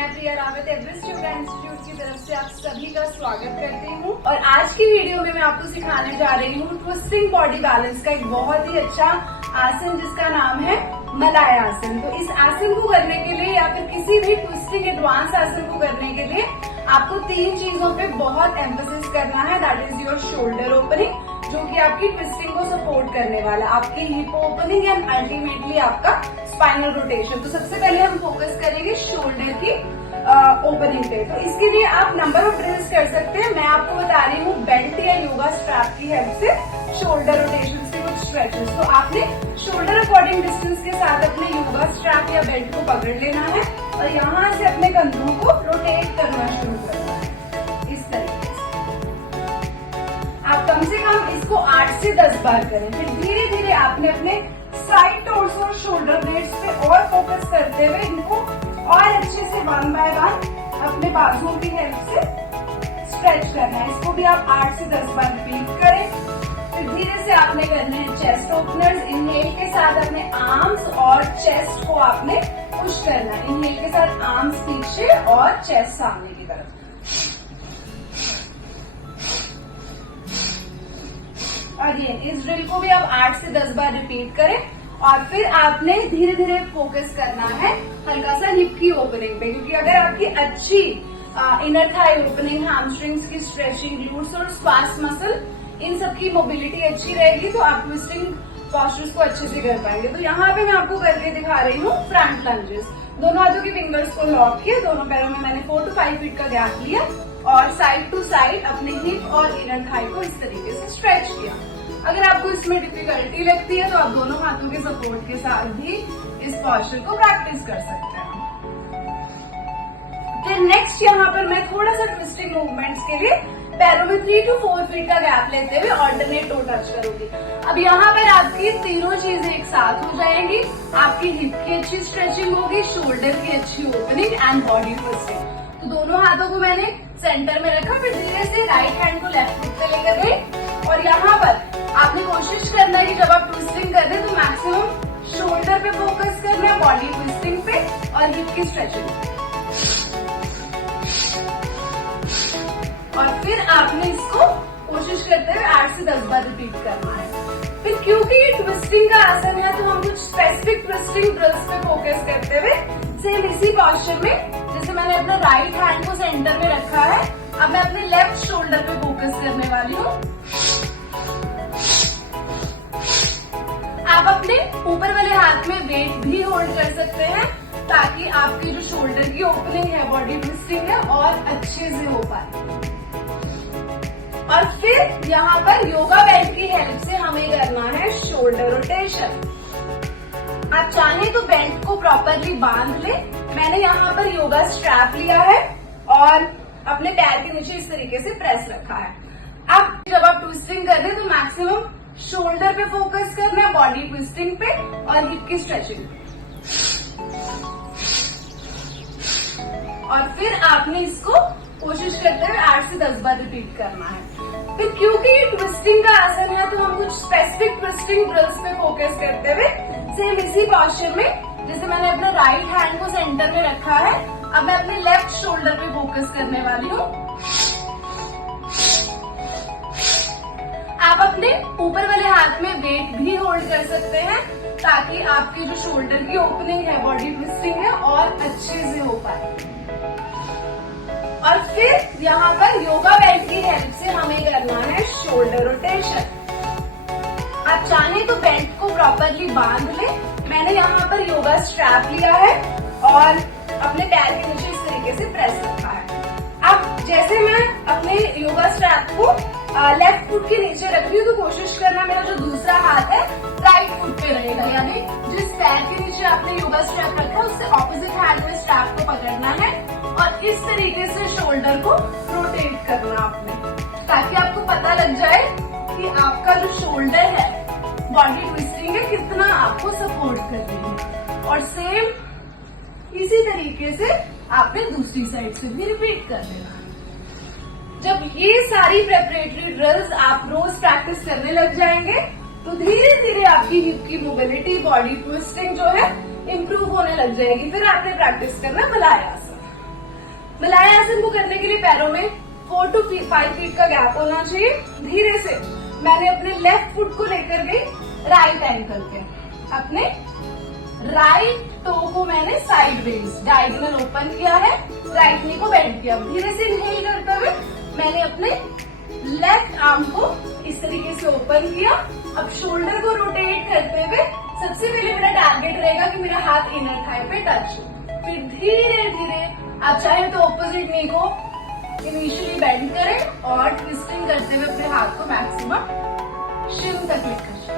मैं प्रिया Rawat Everest yoga institute की तरफ से आप सभी का स्वागत करती हूँ। और आज की वीडियो में मैं आपको सिखाने जा रही हूँ ट्विस्टिंग बॉडी बैलेंस का एक बहुत ही अच्छा आसन जिसका नाम है मलाई आसन। तो इस आसन को करने के लिए या फिर किसी भी ट्विस्टिंग एडवांस आसन को करने के लिए आपको 3 चीजों पे बहुत एम्फेसिस करना है। That is your shoulder opening, जो कि आपकी ट्विस्टिंग को सपोर्ट करने वाला, आपकी हिप ओपनिंग एंड अल्टीमेटली आपका स्पाइनल रोटेशन। तो सबसे पहले हम फोकस करेंगे शोल्डर की ओपनिंग पे। तो इसके लिए आप नंबर ऑफ ड्रिल्स कर सकते हैं। मैं आपको बता रही हूँ बेल्ट या योगा स्ट्रैप की हेल्प से शोल्डर रोटेशन के कुछ स्ट्रेचेस। तो आपने शोल्डर अकॉर्डिंग डिस्टेंस के साथ अपने योगा स्ट्रैप या बेल्ट को पकड़ लेना है और यहाँ से अपने कंधों को रोटेट करना शुरू करना है इस तरीके से। आप कम से कम इसको 8 से 10 बार करें। फिर धीरे धीरे आपने अपने साइड टोर्स और शोल्डर ब्लेड्स पे और फोकस करते हुए इनको और अच्छे से 1 बाय 1 अपने बाजुओं की हेल्प से स्ट्रेच करना है। इसको भी आप 8 से 10 बार रिपीट करें। फिर धीरे से आपने करने हैं चेस्ट ओपनर्स। इनहेल के साथ अपने आर्म्स और चेस्ट को आपने पुश करना है। इनहेल के साथ आर्म्स पीछे और चेस्ट सामने की तरफ। अगेन इस ड्रिल को भी आप 8 से 10 बार रिपीट करें और फिर आपने धीरे धीरे फोकस करना है हल्का सा हिप की ओपनिंग पे, क्योंकि अगर आपकी अच्छी इनर थाई ओपनिंग, हैमस्ट्रिंग्स की स्ट्रेचिंग, ग्लूट्स और स्क्वास मसल, इन सब की मोबिलिटी अच्छी रहेगी तो आप ट्विस्टिंग पॉस्चर्स को अच्छे से कर पाएंगे। तो यहाँ पे मैं आपको करके दिखा रही हूँ फ्रंट लंजेस। दोनों हाथों की फिंगर्स को लॉक किया, दोनों पैरों में मैंने 4 to 5 फीट का गैप लिया और साइड टू साइड अपने हिप और इनर थाई को इस तरीके से स्ट्रेच किया। अगर आपको इसमें डिफिकल्टी लगती है तो आप दोनों हाथों के सपोर्ट के साथ भी इस पॉस्चर को प्रैक्टिस कर सकते हैं। फिर नेक्स्ट यहाँ पर मैं थोड़ा सा ट्विस्टिंग मूवमेंट्स के लिए पैरों में 3 to 4 फीट का गैप लेते हुए ऑल्टरनेट टो टच करूंगी। अब यहाँ पर आपकी तीनों चीजें एक साथ हो जाएंगी। आपकी हिप की अच्छी स्ट्रेचिंग होगी, शोल्डर की अच्छी ओपनिंग एंड बॉडी ट्विस्टिंग। तो दोनों हाथों को मैंने सेंटर में रखा, फिर धीरे से राइट हैंड को लेफ्ट फुट पे लेकर गई और यहाँ पर आपने कोशिश करना है कि जब आप ट्विस्टिंग कर रहे हैं तो मैक्सिमम शोल्डर पे फोकस करना है, बॉडी ट्विस्टिंग पे और हिप की स्ट्रेचिंग। और फिर आपने इसको कोशिश करते हुए 8 से 10 बार रिपीट करना है। फिर क्योंकि ये ट्विस्टिंग का आसन है तो हम कुछ स्पेसिफिक ट्विस्टिंग ड्रिल्स पे फोकस करते हुए सेम इसी पॉस्चर में, जैसे मैंने अपने राइट हैंड को सेंटर में रखा है, अब मैं अपने लेफ्ट शोल्डर पे फोकस करने वाली हूँ। आप अपने ऊपर वाले हाथ में वेट भी होल्ड कर सकते हैं ताकि आपकी जो शोल्डर की ओपनिंग है, बॉडी ट्विस्टिंग है और अच्छे से हो पाए। और फिर यहाँ पर योगा बेल्ट की हेल्प से हमें करना है शोल्डर रोटेशन। आप चाहें तो बेल्ट को प्रॉपरली बांध ले। मैंने यहाँ पर योगा स्ट्रैप लिया है और अपने पैर के नीचे इस तरीके से प्रेस रखा है। अब जब आप ट्विस्टिंग कर रहे हैं तो मैक्सिमम शोल्डर पे फोकस करना है, बॉडी ट्विस्टिंग पे और हिप की स्ट्रेचिंग। और फिर आपने इसको कोशिश करते हुए 8 से 10 बार रिपीट करना है। फिर क्योंकि ये ट्विस्टिंग का आसन है तो हम कुछ स्पेसिफिक ट्विस्टिंग ड्रिल्स पे फोकस करते हुए सेम इसी पॉस्चर में, जैसे मैंने अपने राइट हैंड को सेंटर में रखा है, अब मैं अपने लेफ्ट शोल्डर पे फोकस करने वाली हूँ। आप अपने ऊपर वाले हाथ में वेट भी होल्ड कर सकते हैं ताकि आपकी जो शोल्डर की ओपनिंग है, बॉडी ट्विस्टिंग है और अच्छे से हो पाए। और फिर यहाँ पर योगा बेल्ट की हेल्प से हमें करना है शोल्डर रोटेशन। आप चाहें तो बेल्ट को प्रॉपरली बांध ले। मैंने यहाँ पर योगा स्ट्रैप लिया है और अपने पैर के नीचे इस तरीके से प्रेस रखा है। अब जैसे मैं अपने योगा स्ट्रैप को लेफ्ट फुट के नीचे रख रही हूँ तो कोशिश करना मेरा जो दूसरा हाथ है राइट फुट पे रहेगा, यानी जिस पैर के नीचे आपने योगा स्ट्रैप रखा है उससे ऑपोजिट हैंड में स्ट्रैप को पकड़ना है और इस तरीके से शोल्डर को रोटेट करना आपने, ताकि आपको पता लग जाए कि आपका जो शोल्डर है, बॉडी ट्विस्टिंग है, कितना आपको सपोर्ट कर रही है। और सेम इसी तरीके से आपने दूसरी साइड से भी रिपीट कर लेना। जब ये सारी प्रेपरेटरी ड्रिल्स आप रोज प्रैक्टिस करने लग जाएंगे तो धीरे धीरे आपकी हिप की मोबिलिटी, बॉडी ट्विस्टिंग जो है इम्प्रूव होने लग जाएगी। फिर आपने प्रैक्टिस करना मलाई आसन। मलायासन को करने के लिए पैरों में 4 to 5 फीट का गैप होना चाहिए। धीरे से मैंने अपने लेफ्ट फुट को लेकर गई राइट एंकल पे, अपने राइट टो को मैंने साइडवेज डायगोनल ओपन किया है, राइट नी को बेंड किया। धीरे से इनहेल करते हुए मैंने अपने लेफ्ट आर्म को इस तरीके से ओपन किया। अब शोल्डर को रोटेट करते हुए सबसे पहले मेरा टारगेट रहेगा कि मेरा हाथ इनर थाई पे टच हो। फिर धीरे धीरे आप चाहे तो ऑपोजिट नी को इनिशियली बेंड करें और ट्विस्टिंग करते हुए अपने हाथ को मैक्सिमम शिम तक लेकर